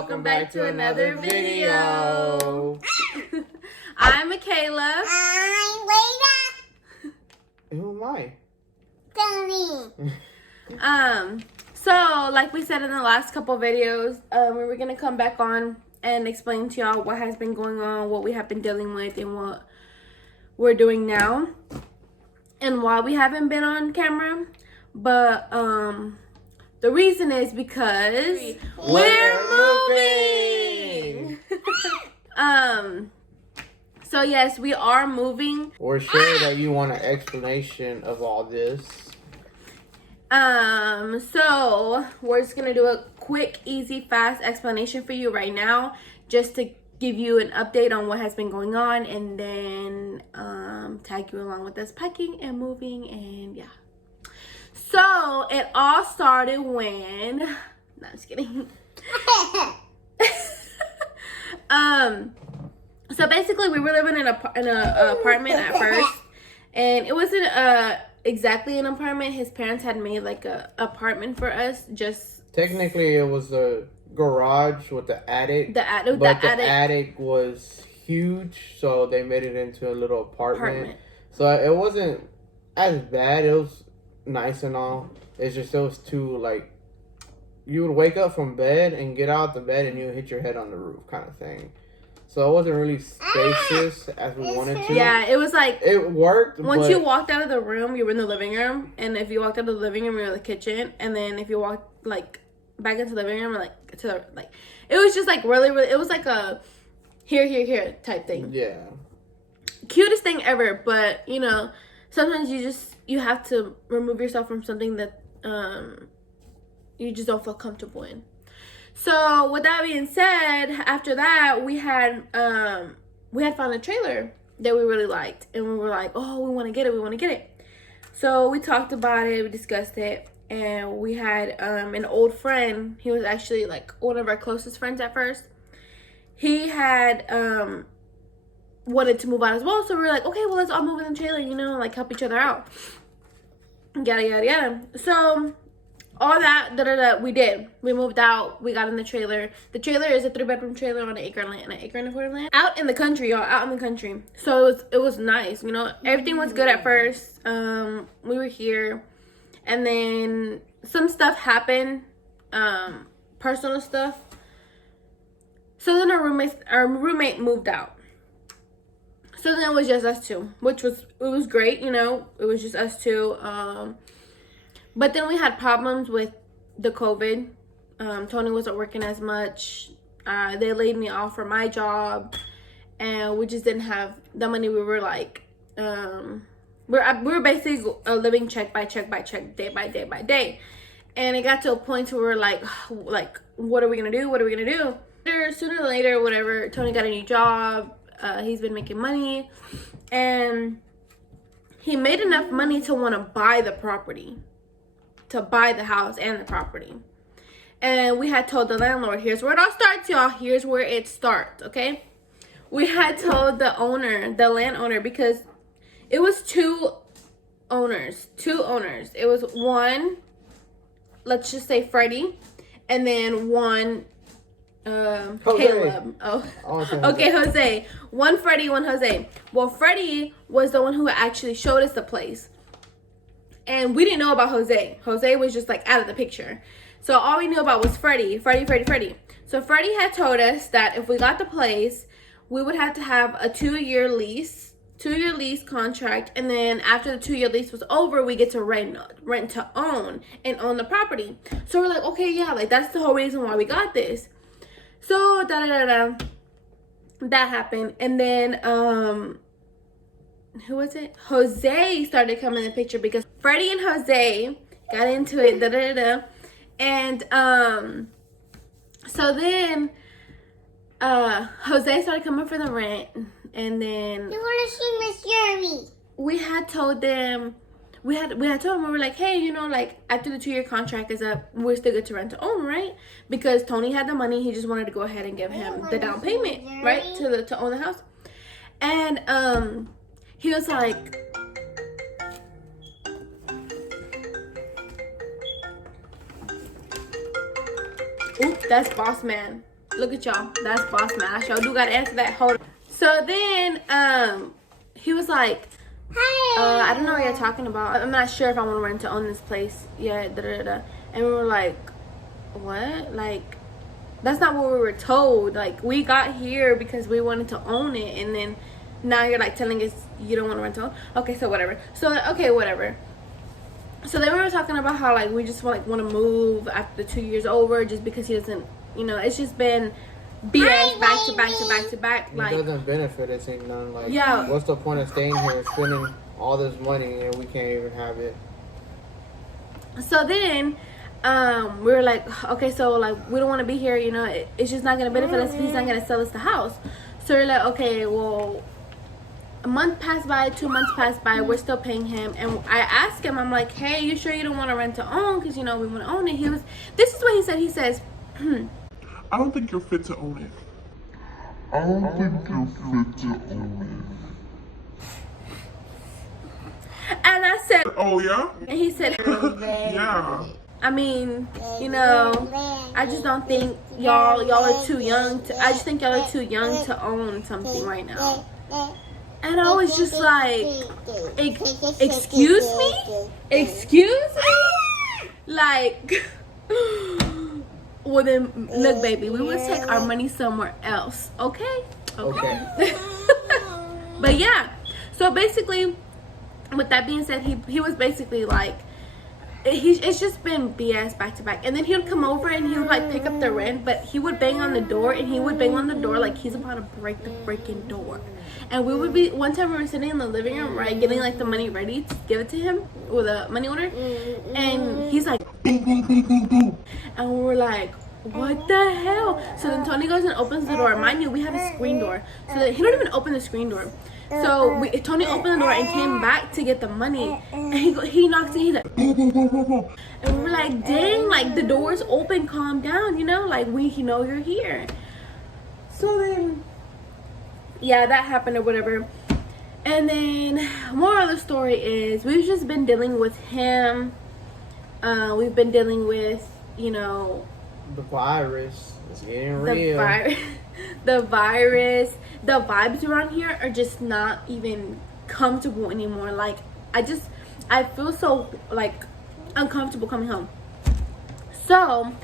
welcome back to another video. I'm Michaela. I'm Wada. Who am I? Tony. So like we said in the last couple videos, we were gonna come back on and explain to y'all what has been going on, what we have been dealing with, and what we're doing now, and why we haven't been on camera. But the reason is because we're moving. So yes, we are moving. We're sure that you want an explanation of all this. So we're just gonna do a quick, easy, fast explanation for you right now, just to give you an update on what has been going on, and then tag you along with us packing and moving, and yeah. So it all started when, no, I'm just kidding. So basically we were living in an apartment at first, and it wasn't exactly an apartment. His parents had made like a apartment for us. Just technically it was a garage with the attic. The attic was huge, so they made it into a little apartment. So it wasn't as bad. It was nice and all. It's just it was too, like, you would wake up from bed and get out the bed and you would hit your head on the roof kind of thing. So it wasn't really spacious as we wanted to. Yeah, it was like, it worked. Once you walked out of the room, you were in the living room, and if you walked out of the living room, you were in the kitchen, and then if you walked like back into the living room, like to the, like, it was just like really, it was like a here type thing. Yeah. Cutest thing ever, but you know, sometimes you have to remove yourself from something that you just don't feel comfortable in. So with that being said, after that we had found a trailer that we really liked, and we were like, oh, we want to get it. So we talked about it, we discussed it, and we had an old friend. He was actually like one of our closest friends at first. He had wanted to move out as well, so we were like, okay, well, let's all move in the trailer, you know, like help each other out, yada yada yada. So all that we did. We moved out. We got in the trailer. The trailer is a 3-bedroom trailer on an acre and a quarter of land. Out in the country, y'all. Out in the country. So it was nice. You know, everything was good at first. We were here, and then some stuff happened. Personal stuff. So then our roommate moved out. So then it was just us two, which was great. You know, it was just us two. But then we had problems with the COVID. Tony wasn't working as much. They laid me off from my job, and we just didn't have the money. We were like, we were basically living check by check, day by day. And it got to a point where we were like, what are we gonna do? Sooner or later, whatever. Tony got a new job. He's been making money, and he made enough money to want to buy the property. To buy the house and the property. And we had told the landlord, here's where it all starts, y'all. Here's where it starts, okay? We had told the landowner, because it was two owners. It was one, let's just say Freddie, and then one Caleb. Oh, okay, Jose. One Freddie, one Jose. Well, Freddie was the one who actually showed us the place. And we didn't know about Jose. Jose was just like out of the picture. So all we knew about was Freddie. So Freddie had told us that if we got the place, we would have to have a 2-year lease contract. And then after the 2-year lease was over, we get to rent to own the property. So we're like, okay, yeah, like that's the whole reason why we got this. So that happened. And then who was it? Jose started coming in the picture, because Freddie and Jose got into it. And so then Jose started coming for the rent, and then You want to see Miss Jeremy? we had told them, we were like, hey, you know, like after the 2-year contract is up, we're still good to rent to own, right? Because Tony had the money. He just wanted to go ahead and give him the down payment, right, to own the house. And he was like, oops, that's boss man. Look at y'all. That's boss man. I sure do gotta answer that. Hold on. So then, he was like, I don't know what you're talking about. I'm not sure if I want to rent to own this place yet. Da, da, da. And we were like, what? Like, that's not what we were told. Like, we got here because we wanted to own it, and then now you're like telling us you don't want to rent to own. Okay, so whatever. So okay, whatever. So then we were talking about how like we just want to move after the 2 years over, just because he doesn't, you know, it's just been BS back to back to back to back. Like, it doesn't benefit us ain't none. Like, yeah. What's the point of staying here, spending all this money, and we can't even have it? So then, we were like, okay, so like we don't want to be here. You know, it's just not gonna benefit us if he's not gonna sell us the house. So we're like, okay, well, a month passed by, 2 months passed by, we're still paying him. And I asked him, I'm like, hey, you sure you don't want to rent to own? Because, you know, we want to own it. This is what he said. He says, I don't think you're fit to own it. I don't think you're fit to own it. and I said, Oh, yeah? and he said, Yeah. I mean, you know, I just don't think y'all are too young I just think y'all are too young to own something right now. And I was just like, excuse me? Excuse me? Like, well then, look, baby, we will take our money somewhere else, okay? Okay. But yeah, so basically, with that being said, he was basically like, it's just been BS back to back. And then he would come over and he would like pick up the rent, but he would bang on the door, and he would bang on the door like he's about to break the freaking door. And we would be, one time we were sitting in the living room, right, getting like the money ready to give it to him with a money order, and he's like, boom, boom, boom, boom, boom. And we were like, what the hell? So then Tony goes and opens the door. Mind you, we have a screen door, so that he don't even open the screen door. So Tony opened the door and came back to get the money, and he knocks and he's like, boom, boom, boom, boom, boom. And we were like, dang, like the door's open, calm down, you know, like we know you're here. So then, yeah, that happened or whatever. And then moral of the story is we've just been dealing with him. We've been dealing with, you know, the virus. It's getting real. The virus. The vibes around here are just not even comfortable anymore. Like, I feel so like uncomfortable coming home. So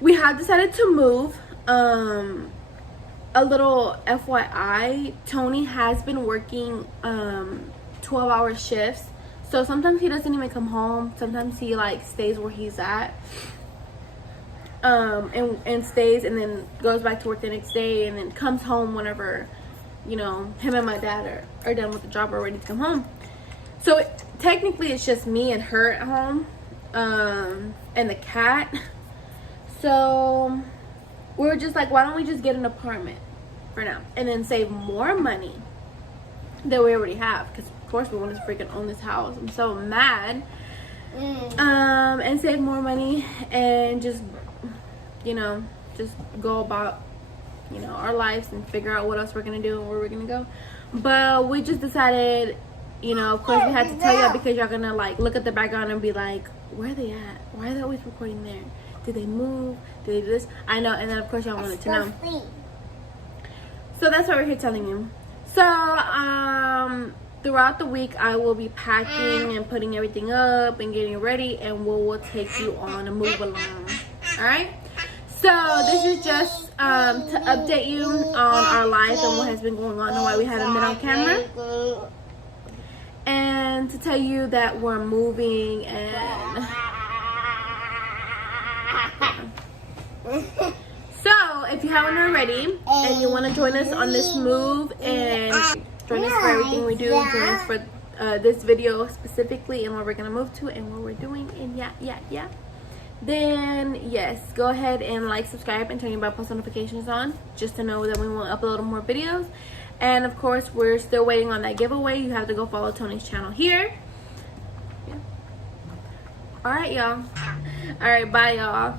we have decided to move. A little FYI, Tony has been working 12-hour shifts. So sometimes he doesn't even come home. Sometimes he like stays where he's at. And stays and then goes back to work the next day and then comes home whenever, you know, him and my dad are done with the job or ready to come home. So technically it's just me and her at home, and the cat. So we were just like, why don't we just get an apartment for now and then save more money than we already have, because of course we want to freaking own this house. I'm so mad. And save more money and just, you know, just go about, you know, our lives and figure out what else we're gonna do and where we're gonna go. But we just decided, you know, of course we had to tell y'all, because y'all gonna like look at the background and be like, where are they at? Why are they always recording there? Did they move? Did they do this? I know. And then of course y'all wanted to know. So that's why we're here telling you. So throughout the week I will be packing and putting everything up and getting ready, and we'll take you on a move along. Alright, so this is just to update you on our life and what has been going on and why we haven't been on camera, and to tell you that we're moving. And so if you haven't already and you want to join us on this move and join us for everything we do, join us for this video specifically and where we're gonna move to and what we're doing, and yeah, then yes, go ahead and like, subscribe, and turn your bell post notifications on just to know that we will upload more videos. And of course we're still waiting on that giveaway. You have to go follow Tony's channel here. Yeah. All right, y'all. All right, bye, y'all.